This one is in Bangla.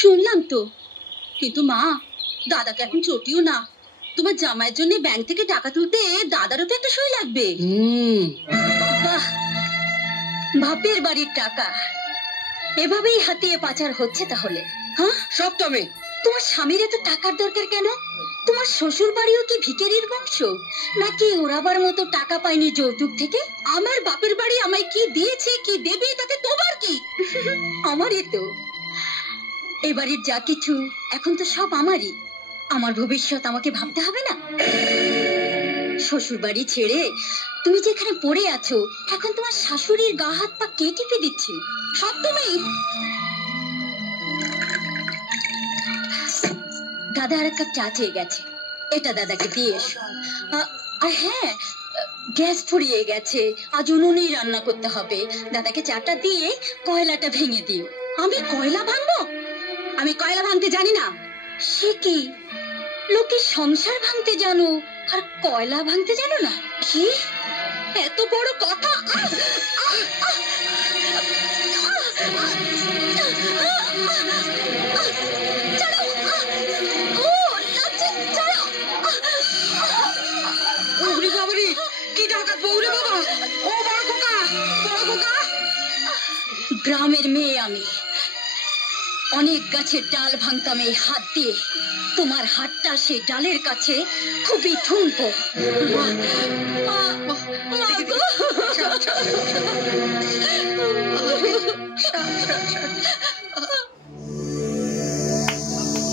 শুনলাম তো, কিন্তু মা দাদাকে এখন চটিও না। তোমার জামাইয়ের জন্য ব্যাংক থেকে টাকা তুলতে দাদারও তো একটা সই লাগবে। বাহ, বাপের বাড়ির টাকা এভাবেই হাতিয়ে পাচার হচ্ছে তাহলে? হ্যাঁ, সব তবে তোমার স্বামীর এত টাকার দরকার কেন? তোমার শ্বশুর বাড়িও কি ভিখারির বংশ, নাকি ওরাবার মতো টাকা পায়নি যৌতুক থেকে? আমার বাপের বাড়ি আমায় কি দিয়েছে কি দেবে তাতে তোমার কি? আমারই তো। এবারের যা কিছু এখন তো সব আমারই। আমার ভবিষ্যৎ আমাকে ভাবতে হবে না? শ্বশুর বাড়ি ছেড়ে তুমি যেখানে পড়ে আছো, এখন তোমার শাশুড়ির গা হাত পা কে টিপে দিচ্ছে? সব তুমি। দাদা আর এক কাপ চা চেয়ে গেছে, এটা দাদাকে দিয়ে এসো। আর হ্যাঁ, গ্যাস ফুরিয়ে গেছে, আজ উনুনেই রান্না করতে হবে। দাদাকে চাটা দিয়ে কয়লাটা ভেঙে দিও। আমি কয়লা ভাঙবো? আমি কয়লা ভাঙতে জানি না। সে কি, লোকে সংসার ভাঙতে জানো আর কয়লা ভাঙতে জানো না? কি এত বড় কথা! গ্রামের মেয়ে আমি, অনেক গাছের ডাল ভাঙতাম এই হাত দিয়ে। তোমার হাতটা সেই ডালের কাছে খুবই ঠুনকো।